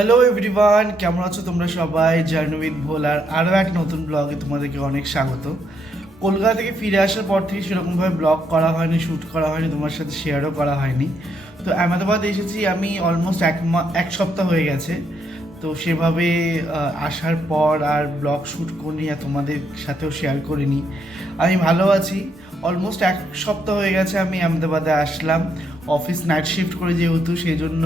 Hello everyone, কেমন আছো তোমরা সবাই? জার্নি উইথ ভোলার আরও এক নতুন ব্লগে তোমাদেরকে অনেক স্বাগত। কলকাতা থেকে ফিরে আসার পর থেকে সেরকমভাবে ব্লগ করা হয়নি, শ্যুট করা হয়নি, তোমার সাথে শেয়ারও করা হয়নি। তো আহমেদাবাদ এসেছি আমি অলমোস্ট এক সপ্তাহ হয়ে গেছে। তো সেভাবে আসার পর আর ব্লগ শ্যুট করিনি, আর তোমাদের সাথেও শেয়ার করিনি। আমি ভালো আছি। অলমোস্ট এক সপ্তাহ হয়ে গেছে আমি আহমেদাবাদে আসলাম। অফিস নাইট শিফট করে যেহেতু, সেই জন্য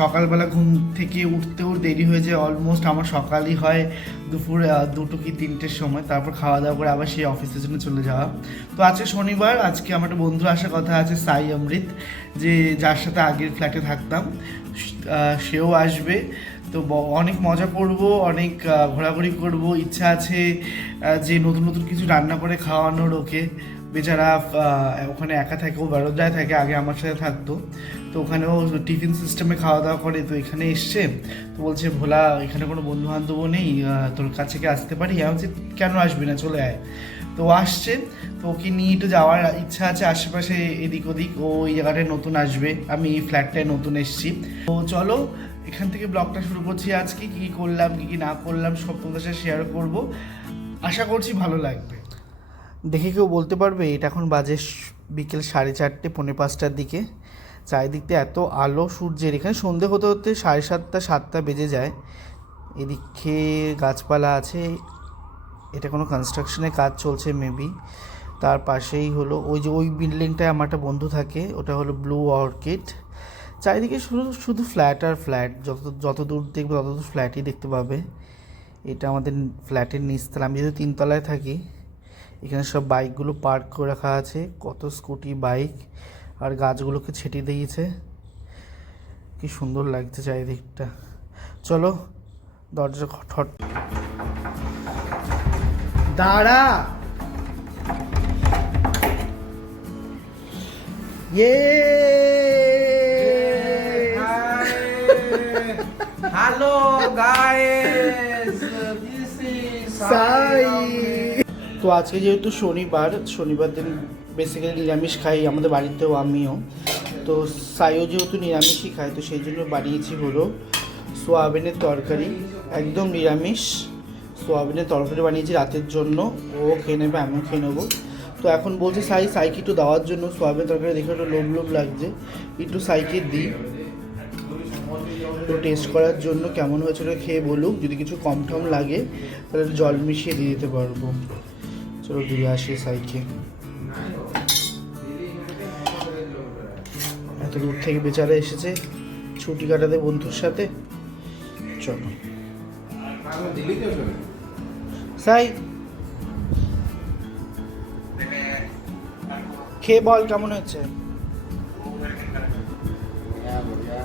সকালবেলা ঘুম থেকে উঠতেও দেরি হয়ে যায়। অলমোস্ট আমার সকালই হয় দুপুর 2টো কি 3টের সময়। তারপর খাওয়া দাওয়া করে আবার সেই অফিসের জন্য চলে যাওয়া। তো আজকে শনিবার, আজকে আমার একটা বন্ধু আসার কথা আছে, সাই অমৃত, যে যার সাথে আগের ফ্ল্যাটে থাকতাম, সেও আসবে। তো অনেক মজা করব, অনেক ঘোরাঘুরি করব। ইচ্ছা আছে যে নতুন নতুন কিছু রান্না করে খাওয়ানোর ওকে। বেচারা ওখানে একা থাকে, ও বরোদায় থাকে, আগে আমার সাথে থাকতো। তো ওখানেও টিফিন সিস্টেমে খাওয়া দাওয়া করে। তো এখানে এসছে, তো বলছে ভোলা এখানে কোনো বন্ধু বান্ধবও নেই, তোর কাছে কি আসতে পারি? আমি বলছি কেন আসবি না, চলে আয়। তো ও আসছে, তো ওকে নিয়ে একটু যাওয়ার ইচ্ছা আছে আশেপাশে, এদিক ওদিক। ও এই জায়গাটায় নতুন আসবে, আমি এই ফ্ল্যাটটায় নতুন এসেছি। তো চলো এখান থেকে ব্লগটা শুরু করছি। আজকে কী করলাম, কী না করলাম সব তোমাদের সাথে শেয়ার করবো। আশা করছি ভালো লাগবে। দেখে কেউ বলতে পারবে এটা এখন বাজে বিকেল 4:30, 4:45টার দিকে। চারিদিকটা এত আলো সূর্যের, এখানে সন্ধে হতে হতে 7:30, 7টা বেজে যায়। এদিকে গাছপালা আছে, এটা কোনো কনস্ট্রাকশনের কাজ চলছে মেবি। তার পাশেই হলো ওই বিল্ডিংটায় আমার একটা বন্ধু থাকে, ওটা হলো ব্লু অর্কিড। চারিদিকে শুধু শুধু ফ্ল্যাট আর ফ্ল্যাট, যত দূর দেখবে তত দূর ফ্ল্যাটই দেখতে পাবে। এটা আমাদের ফ্ল্যাটের নিচতলা, আমি যেহেতু 3তলায় থাকি। এখানে সব বাইকগুলো পার্ক করে রাখা আছে, কত স্কুটি বাইক, আর গাছগুলোকে ছেটিয়ে দিয়েছে। কি সুন্দর লাগছে চারিদিকটা। চলো দরজা ঠট দাঁড়া। ইয়ে হ্যালো গাইস, দিস ইজ সাই। তো আজকে যেহেতু শনিবার দিন বেসিক্যালি নিরামিষ খাই আমাদের বাড়িতেও, আমিও। তো সাইও যেহেতু নিরামিষই খায়, তো সেই জন্য বানিয়েছি হলো সোয়াবিনের তরকারি, একদম নিরামিষ সোয়াবিনের তরকারি বানিয়েছি রাতের জন্য। ও খেয়ে নেবে, আমিও খেয়ে নেবো। তো এখন বলছি সাইকে একটু দেওয়ার জন্য, সোয়াবিন তরকারি দেখে একটু লোভ লোভ লাগছে, একটু সাইকে দিই তো টেস্ট করার জন্য কেমন হয়েছে ওটা খেয়ে বলুক। যদি কিছু কম টম লাগে তাহলে জল মিশিয়ে দিয়ে দিতে পারবো। চলো দিয়ে আসি সাইকে। এত দূর থেকে বেচারা এসেছে ছুটি কাটাতে বন্ধুর সাথে। চলো সাই, খেয়ে বল কেমন হয়েছে।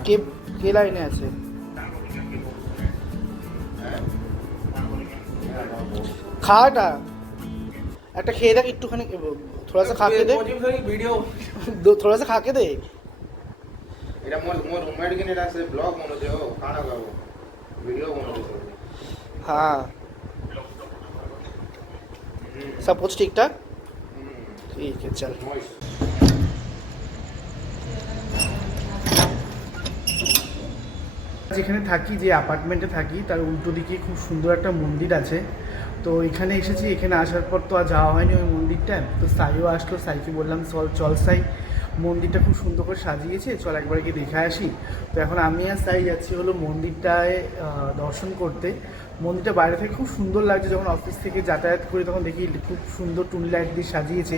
কে কে লাইনে আছে? খাটা একটা খেয়ে দেখ একটুখানি, थोड़ा सा खा के दे, थोड़ा सा खा के दे। এটা মোর রুমমেট কিনে এটা সে ব্লগ বনছে, ও খানা খাবো, ভিডিও বনছে। हाँ सब कुछ ठीक ठाक, ठीक है चल। যেখানে থাকি, যে অ্যাপার্টমেন্টে থাকি, তার উল্টো দিকে খুব সুন্দর একটা মন্দির আছে। তো এখানে এসেছি, এখানে আসার পর তো আর যাওয়া হয়নি ওই মন্দিরটায়। তো সাইও আসলো, সাইকে বললাম চল সাই, মন্দিরটা খুব সুন্দর করে সাজিয়েছে, চল একবার গিয়ে দেখে আসি। তো এখন আমি আর সাই যাচ্ছি হলো মন্দিরটায় দর্শন করতে। মন্দিরটা বাইরে থেকে খুব সুন্দর লাগছে, যখন অফিস থেকে যাতায়াত করি তখন দেখি খুব সুন্দর টুনি লাইট দিয়ে সাজিয়েছে।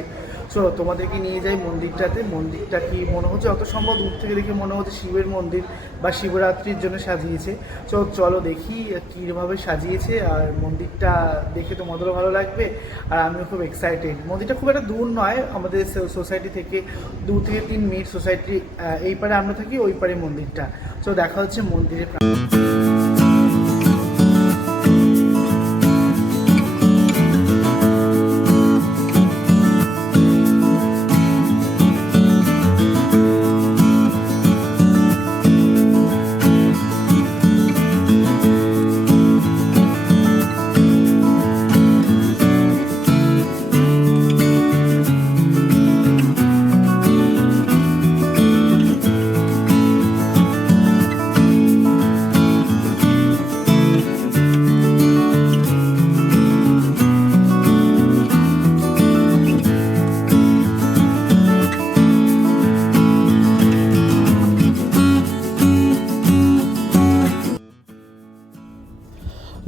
চলো তোমাদেরকে নিয়ে যাই মন্দিরটাতে। মন্দিরটা কি মনে হচ্ছে, অত সম্ভব দূর থেকে দেখে মনে হচ্ছে শিবের মন্দির বা শিবরাত্রির জন্য সাজিয়েছে। চলো দেখি কীভাবে সাজিয়েছে, আর মন্দিরটা দেখে তোমাদেরও ভালো লাগবে আর আমিও খুব এক্সাইটেড। মন্দিরটা খুব একটা দূর নয়, আমাদের সোসাইটি থেকে 2 থেকে 3 মিনিট। সোসাইটি এই পারে আমরা থাকি, ওই পারে মন্দিরটা। দেখা হচ্ছে মন্দিরে।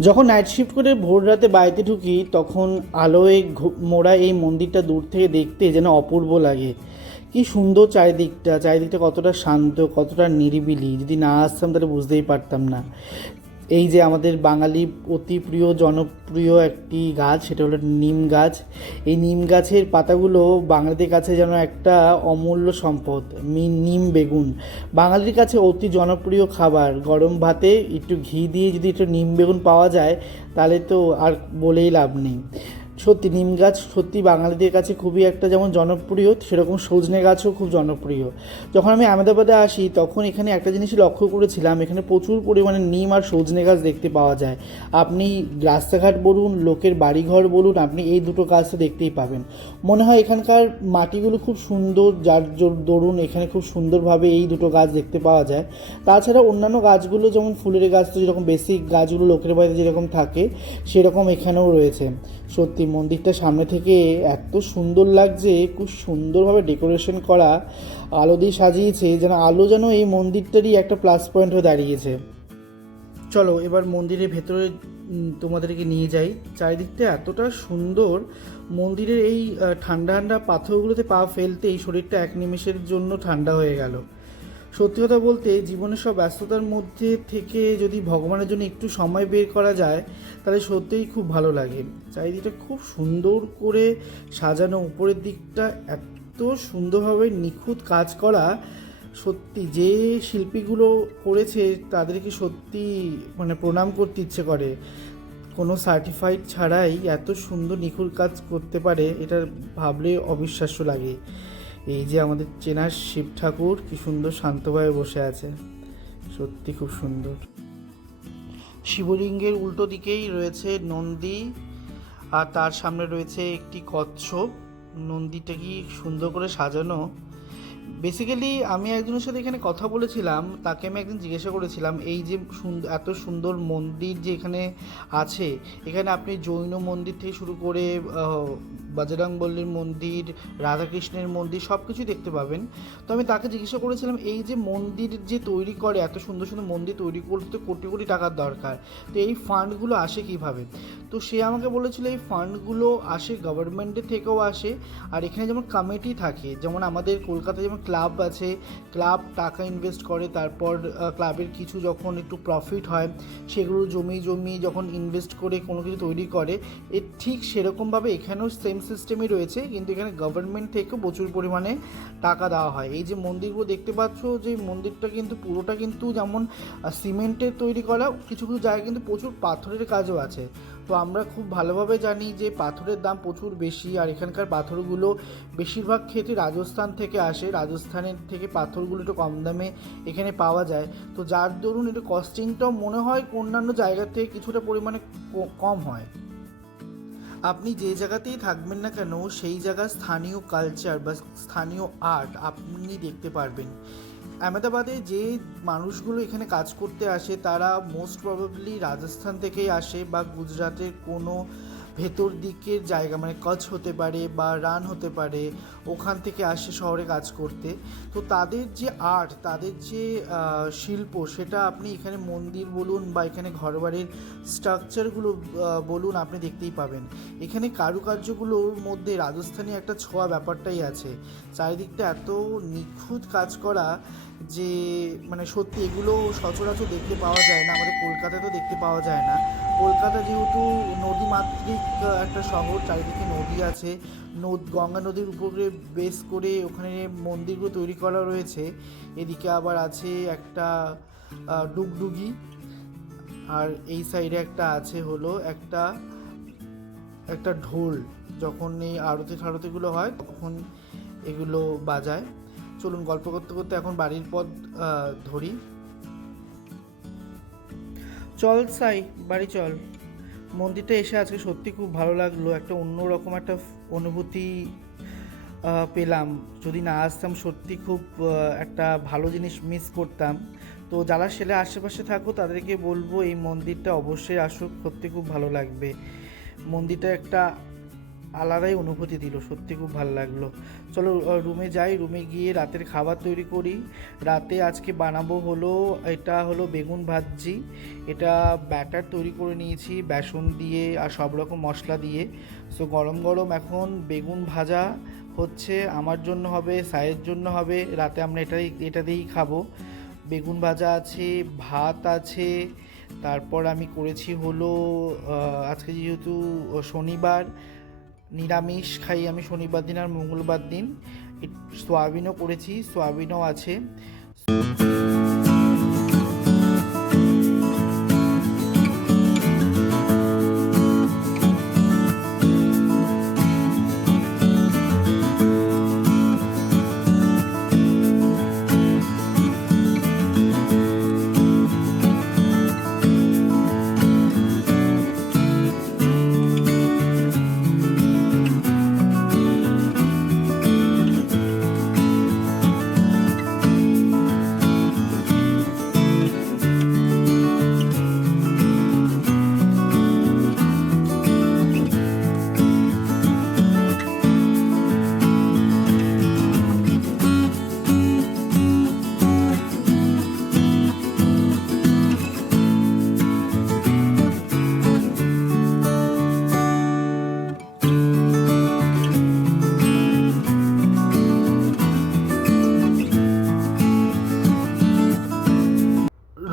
যখন নাইট শিফট করে ভোর রাতে বাড়িতে ঢুকি তখন আলোয় মোড়া এই মন্দিরটা দূর থেকে দেখতে যেন অপূর্ব লাগে। কি সুন্দর চারিদিকটা কতটা শান্ত, কতটা নিরিবিলি। যদি না আসতাম তাহলে বুঝতেই পারতাম না। এই যে আমাদের বাঙালি অতি প্রিয় জনপ্রিয় একটি গাছ, সেটা হলো নিম গাছ। এই নিম গাছের পাতাগুলো বাঙালিদের কাছে যেন একটা অমূল্য সম্পদ। নিম বেগুন বাঙালির কাছে অতি জনপ্রিয় খাবার। গরম ভাতে একটু ঘি দিয়ে যদি একটু নিম বেগুন পাওয়া যায় তাহলে তো আর বলেই লাভ নেই। সত্যি নিম গাছ সত্যি বাঙালিদের কাছে খুবই একটা যেমন জনপ্রিয়, সেরকম সজনে গাছও খুব জনপ্রিয়। যখন আমি আহমেদাবাদে আসি তখন এখানে একটা জিনিসই লক্ষ্য করেছিলাম, এখানে প্রচুর পরিমাণে নিম আর সজনে গাছ দেখতে পাওয়া যায়। আপনি রাস্তাঘাট বলুন, লোকের বাড়িঘর বলুন, আপনি এই দুটো গাছ তো দেখতেই পাবেন। মনে হয় এখানকার মাটিগুলো খুব সুন্দর, যার দরুন এখানে খুব সুন্দরভাবে এই দুটো গাছ দেখতে পাওয়া যায়। তাছাড়া অন্যান্য গাছগুলো যেমন ফুলের গাছ তো যেরকম বেসিক গাছগুলো লোকের বাড়িতে যেরকম থাকে সেরকম এখানেও রয়েছে। সত্যি মন্দিরটা সামনে থেকে এত সুন্দর লাগছে, খুব সুন্দরভাবে ডেকোরেশন করা, আলো দিয়ে সাজিয়েছে, যেন আলো যেন এই মন্দিরটারই একটা প্লাস পয়েন্ট হয়ে দাঁড়িয়েছে। চলো এবার মন্দিরের ভেতরে তোমাদেরকে নিয়ে যাই। চারিদিকটা এতটা সুন্দর, মন্দিরের এই ঠান্ডা ঠান্ডা পাথরগুলোতে পা ফেলতেই শরীরটা এক নিমেষের জন্য ঠান্ডা হয়ে গেল। সত্যি কথা বলতে জীবনের সব ব্যস্ততার মধ্যে থেকে যদি ভগবানের জন্য একটু সময় বের করা যায় তাহলে সত্যিই খুব ভালো লাগে। চারিদিকটা খুব সুন্দর করে সাজানো, উপরের দিকটা এত সুন্দরভাবে নিখুঁত কাজ করা। সত্যি যে শিল্পীগুলো করেছে তাদেরকে সত্যি মানে প্রণাম করতে ইচ্ছে করে। কোনো সার্টিফাইড ছাড়াই এত সুন্দর নিখুঁত কাজ করতে পারে, এটা ভাবলে অবিশ্বাস্য লাগে। এই যে আমাদের চেনা শিব ঠাকুর কি সুন্দর শান্তভাবে বসে আছে, সত্যি খুব সুন্দর। শিবলিঙ্গের উল্টো দিকেই রয়েছে নন্দী, আর তার সামনে রয়েছে একটি কচ্ছপ। নন্দীটা কি সুন্দর করে সাজানো। বেসিক্যালি আমি একজনের সাথে এখানে কথা বলেছিলাম, তাকে আমি একদিন জিজ্ঞাসা করেছিলাম এই যে এত সুন্দর মন্দির যে এখানে আছে, এখানে আপনি জৈন মন্দির থেকে শুরু করে বজরংবলীর মন্দির, রাধাকৃষ্ণের মন্দির সব কিছু দেখতে পাবেন। তো আমি তাকে জিজ্ঞাসা করেছিলাম এই যে মন্দির যে তৈরি করে, এত সুন্দর সুন্দর মন্দির তৈরি করতে কোটি কোটি টাকার দরকার, তো এই ফান্ডগুলো আসে কিভাবে? তো সে আমাকে বলেছিল এই ফান্ডগুলো আসে গভর্নমেন্টের থেকেও আসে, আর এখানে যেমন কমিটি থাকে, যেমন আমাদের কলকাতায় যেমন ক্লাব আছে, ক্লাব টাকা ইনভেস্ট করে, তারপর ক্লাবের কিছু যখন একটু প্রফিট হয় সেগুলো জমি যখন ইনভেস্ট করে কোনো কিছু তৈরি করে, ঠিক সেরকমভাবে এখানেও সেম সিস্টেমই রয়েছে, কিন্তু এখানে গভর্নমেন্ট থেকেও প্রচুর পরিমাণে টাকা দেওয়া হয়। এই যে মন্দিরগুলো দেখতে পাচ্ছ, যে মন্দিরটা কিন্তু পুরোটা কিন্তু যেমন সিমেন্টের তৈরি করা, কিছু কিছু জায়গায় কিন্তু প্রচুর পাথরের কাজও আছে। তো আমরা খুব ভালোভাবে জানি যে পাথরের দাম প্রচুর বেশি, আর এখানকার পাথরগুলো বেশিরভাগ ক্ষেত্রে রাজস্থান থেকে আসে, রাজস্থানের থেকে পাথরগুলো একটু কম দামে এখানে পাওয়া যায়। তো যার দরুন একটু কস্টিংটাও মনে হয় অন্যান্য জায়গার থেকে কিছুটা পরিমাণে কম হয়। আপনি যে জায়গাতেই থাকবেন না কেন সেই জায়গার স্থানীয় কালচার বা স্থানীয় আর্ট আপনি দেখতে পারবেন। আহমেদাবাদে যে মানুষগুলো এখানে কাজ করতে আসে তারা মোস্ট প্রবাবলি রাজস্থান থেকেই আসে, বা গুজরাটের কোনো ভেতর দিকের জায়গা মানে কচ্ছ হতে পারে বা রান হতে পারে, ওখান থেকে আসে শহরে কাজ করতে। তো তাদের যে আর্ট, তাদের যে শিল্প, সেটা আপনি এখানে মন্দির বলুন বা এখানে ঘরবাড়ির স্ট্রাকচারগুলো বলুন আপনি দেখতেই পাবেন। এখানে কারুকার্যগুলোর মধ্যে রাজস্থানী একটা ছোঁয়া ব্যাপারটাই আছে। চারিদিকটা এত নিখুঁত কাজ করা যে মানে সত্যি এগুলো সচরাচর দেখতে পাওয়া যায় না, আমাদের কলকাতায় তো দেখতে পাওয়া যায় না। কলকাতা যেহেতু নদীমাতৃক একটা শহর, চারিদিকে নদী আছে, গঙ্গা নদীর উপরে বেস করে ওখানে মন্দিরগুলো তৈরি করা রয়েছে। এদিকে আবার আছে একটা ডুগডুগি, আর এই সাইডে একটা আছে হলো একটা ঢোল, যখন এই আরতিগুলো হয় তখন এগুলো বাজায়। চলুন গল্প করতে করতে এখন বাড়ির পথ ধরি। চল সাই, বাড়ি চল। মন্দিরটা এসে আজকে সত্যি খুব ভালো লাগলো, একটা অন্যরকম একটা অনুভূতি পেলাম। যদি না আসতাম সত্যি খুব একটা ভালো জিনিস মিস করতাম। তো যারা সেলে আশেপাশে থাকো তাদেরকে বলবো এই মন্দিরটা অবশ্যই আসুক, সত্যি খুব ভালো লাগবে। মন্দিরটা একটা আলাদাই অনুভূতি দিল, সত্যি খুব ভালো লাগলো। চলো রুমে যাই, রুমে গিয়ে রাতের খাবার তৈরি করি। রাতে আজকে বানাবো হলো, এটা হলো বেগুন ভাজি। এটা ব্যাটার তৈরি করে নিয়েছি বেসন দিয়ে আর সব রকম মশলা দিয়ে। সো গরম গরম এখন বেগুন ভাজা হচ্ছে, আমার জন্য হবে, সাইয়ের জন্য হবে। রাতে আমরা এটা দিয়েই খাবো। বেগুন ভাজা আছে, ভাত আছে, তারপর আমি করেছি হলো আজকে যেহেতু শনিবার, নিরামিষ খাই আমি শনিবার দিন আর মঙ্গলবার দিন। সোয়াবিনও করেছি, সোয়াবিনও আছে।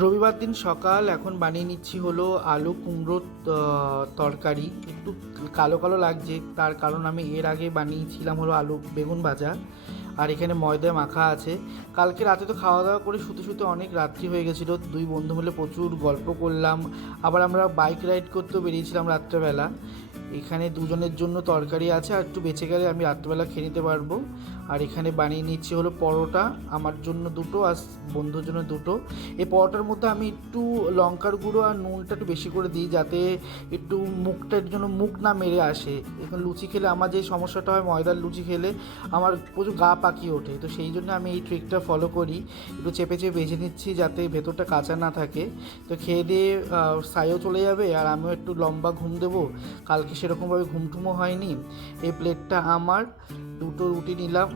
রবিবার দিন সকাল, এখন বানিয়ে নিচ্ছি হলো আলু কুমড়োর তরকারি। একটু কালো কালো লাগছে, তার কারণ আমি এর আগে বানিয়েছিলাম হলো আলু বেগুন ভাজা। আর এখানে ময়দা মাখা আছে। কালকে রাতে তো খাওয়া দাওয়া করে শুতে শুতে অনেক রাত্রি হয়ে গেছিলো। দুই বন্ধু মিলে প্রচুর গল্প করলাম। আবার আমরা বাইক রাইড করতেও বেরিয়েছিলাম রাত্রেবেলা। এখানে দুজনের জন্য তরকারি আছে, আর একটু বেঁচে গেলে আমি রাত্রেবেলা খেয়ে নিতে পারবো। আর এখানে বানিয়ে নিচ্ছি হলো পরোটা, আমার জন্য দুটো আর বন্ধুর জন্য দুটো। এই পরোটার মধ্যে আমি একটু লঙ্কার গুঁড়ো আর নুনটা একটু বেশি করে দিই, যাতে একটু মুখটার জন্য মুখ না মেরে আসে। এখন লুচি খেলে আমার যে সমস্যাটা হয়, ময়দার লুচি খেলে আমার প্রচুর গা পাকিয়ে ওঠে, তো সেই জন্য আমি এই ট্রিকটা ফলো করি। একটু চেপে চেপে ভেজে নিচ্ছি যাতে ভেতরটা কাঁচা না থাকে। তো খেয়ে দিয়ে সাইও চলে যাবে, আর আমিও একটু লম্বা ঘুম দেবো। কালকে সেরকমভাবে ঘুমটুমও হয়নি। এই প্লেটটা আমার, দুটো রুটি নিলাম,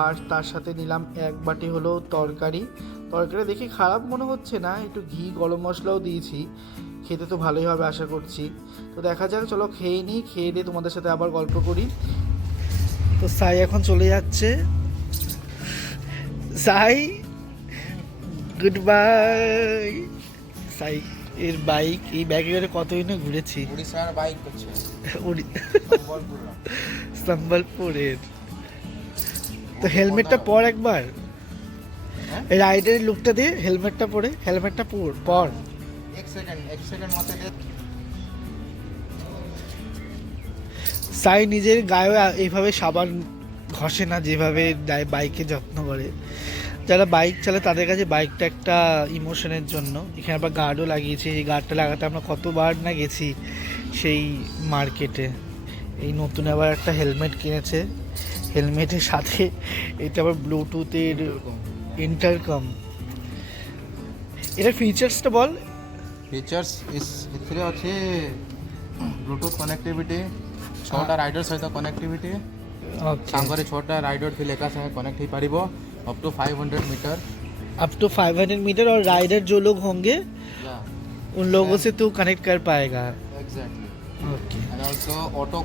আর তার সাথে নিলাম এক বাটি হলো তরকারি। তরকারি দেখে খারাপ মনে হচ্ছে না, একটু ঘি গরম মশলাও দিয়েছি, খেতে তো ভালোই হবে আশা করছি। তো দেখা যাক, চলো খেয়ে নিই, খেয়ে দিয়ে তোমাদের সাথে আবার গল্প করি। তো সাই এখন চলে যাচ্ছে। সাই গুড বাই। সাই এর বাইক, এই ব্যাগে কতই না ঘুরেছি। উড়িষ্যার বাইক করছে, সম্বলপুরের। তো হেলমেটটা পর একবার, রাইডের লুকটা দিয়ে হেলমেটটা পরে, হেলমেটটা পর। এক সেকেন্ড মাথায় দে। সাই নিজের গায়ে এইভাবে সাবান ঘষে না, যেভাবে বাইকে যত্ন করে। যারা বাইক চালায় তাদের কাছে বাইকটা একটা ইমোশনের জন্য। এখানে আবার গার্ডও লাগিয়েছে, এই গার্ডটা লাগাতে আমরা কতবার না গেছি সেই মার্কেটে। এই নতুন আবার একটা হেলমেট কিনেছে, হেলমেটের সাথে এটা আবার ব্লুটুথের ইন্টারকম। এটা ফিচার্সটা বল। ফিচার্স এଥିରେ ଅଛି ବ୍ଲୁଟୁଥ୍ କନେକ୍ଟିଭିଟି, 6ଟା ରାଇଡର ସହିତ କନେକ୍ଟିଭିଟି। ସାଙ୍ଗରେ 6ଟା ରାଇଡର ଥିଲେ ଏକା ସାଙ୍ଗେ କନେକ୍ଟ ହେଇପାରିବ, up to 500 metre. Up to 500 metre, और राइडर जो लोग होंगे उन लोगों से तू कनेक्ट कर पाएगा। Exactly. Okay. And also auto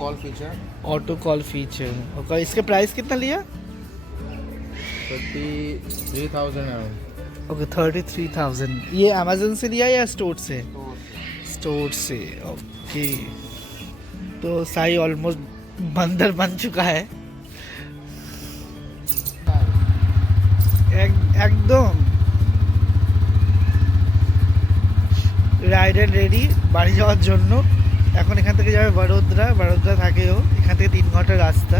call feature. Auto call feature. Okay, इसका प्राइस कितना लिया? 33,000 अराउंड। ओके, 33,000। ये अमेजन से लिया या स्टोर से? स्टोर से। ओके, तो साई ऑलमोस्ट बंदर बन चुका है একদম। রাইডার রেডি বাড়ি যাওয়ার জন্য। এখন এখান থেকে যাবে বড়োদরা থাকেও, এখান থেকে 3 ঘন্টার রাস্তা।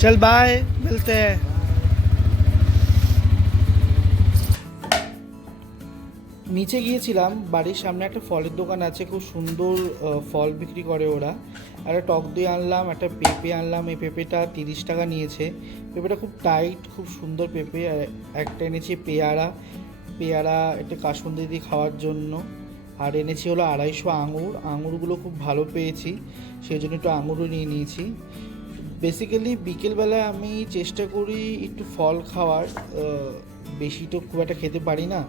চল বাই, মিলতে हैं। নিচে গিয়েছিলাম, বাড়ির সামনে একটা ফলের দোকান আছে, খুব সুন্দর ফল বিক্রি করে ওরা। একটা টক দই আনলাম, একটা পেঁপে আনলাম। এই পেঁপেটা 30 টাকা নিয়েছে। পেঁপেটা খুব টাইট, খুব সুন্দর পেঁপে। আর একটা এনেছি পেয়ারা, পেয়ারা, একটা কাসুন্দি দিয়ে খাওয়ার জন্য। আর এনেছি হলো 250 আঙুর। আঙুরগুলো খুব ভালো পেয়েছি, সেই জন্য একটু আঙুরও নিয়ে নিয়েছি। বেসিক্যালি বিকেলবেলায় আমি চেষ্টা করি একটু ফল খাওয়ার, বেশি তো খুব একটা খেতে পারি না,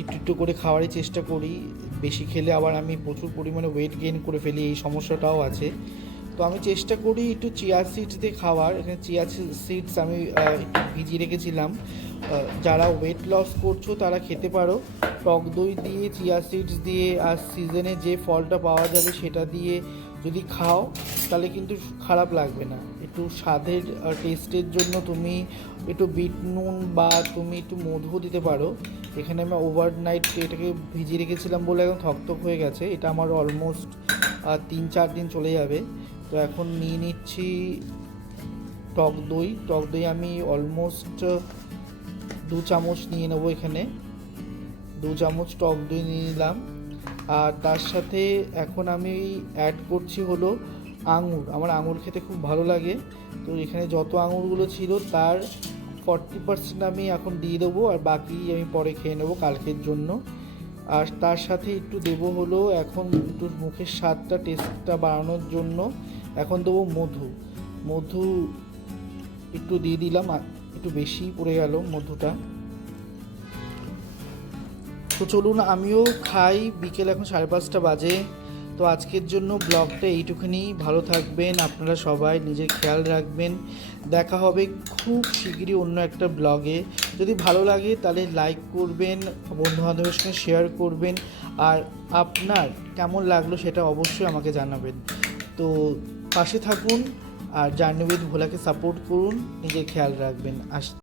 একটু একটু করে খাওয়ারই চেষ্টা করি। বেশি খেলে আবার আমি প্রচুর পরিমাণে ওয়েট গেইন করে ফেলি, এই সমস্যাটাও আছে। তো আমি চেষ্টা করি একটু চিয়া সিডস দিয়ে খাওয়ার। এখানে চিয়া সিডস আমি একটু ভিজিয়ে রেখেছিলাম। যারা ওয়েট লস করছো তারা খেতে পারো। টক দই দিয়ে, চিয়া সিডস দিয়ে, আর সিজনে যে ফলটা পাওয়া যাবে সেটা দিয়ে যদি খাও তাহলে কিন্তু খারাপ লাগবে না। একটু স্বাদের টেস্টের জন্য তুমি একটু বিট নুন বা তুমি একটু মধু দিতে পারো। এখানে আমি ওভারনাইট এটাকে ভিজিয়ে রেখেছিলাম বলে এখন থকথক হয়ে গেছে। এটা আমার অলমোস্ট 3-4 দিন চলে যাবে। তো এখন নিয়ে নিচ্ছি টক দই। টক দই আমি অলমোস্ট 2 চামচ নিয়ে নেবো। এখানে 2 চামচ টক দই নিয়ে নিলাম। আর তার সাথে এখন আমি অ্যাড করছি হলো আঙুর। আমার আঙুর খেতে খুব ভালো লাগে, তো এখানে যত আঙুরগুলো ছিল তার 40% আমি এখন দিয়ে দেবো, আর বাকি আমি পরে খেয়ে নেবো কালকের জন্য। আর তার সাথে একটু দেবো হলো এখন একটু মুখের স্বাদটা, টেস্টটা বাড়ানোর জন্য এখন দেবো মধু। মধু একটু দিয়ে দিলাম, একটু বেশি পড়ে গেল মধুটা। তো চলুন আমিও খাই, বিকেল এখন 5:30 বাজে। তো আজকের জন্য ব্লগটা এইটুখানি। ভালো থাকবেন আপনারা সবাই, নিজের খেয়াল রাখবেন। দেখা হবে খুব শিগগিরই অন্য একটা ব্লগে। যদি ভালো লাগে তাহলে লাইক করবেন, বন্ধুবান্ধবের সঙ্গে শেয়ার করবেন, আর আপনার কেমন লাগলো সেটা অবশ্যই আমাকে জানাবেন। তো পাশে থাকুন, আর জার্নি উইথ ভোলাকে সাপোর্ট করুন, নিজের খেয়াল রাখবেন।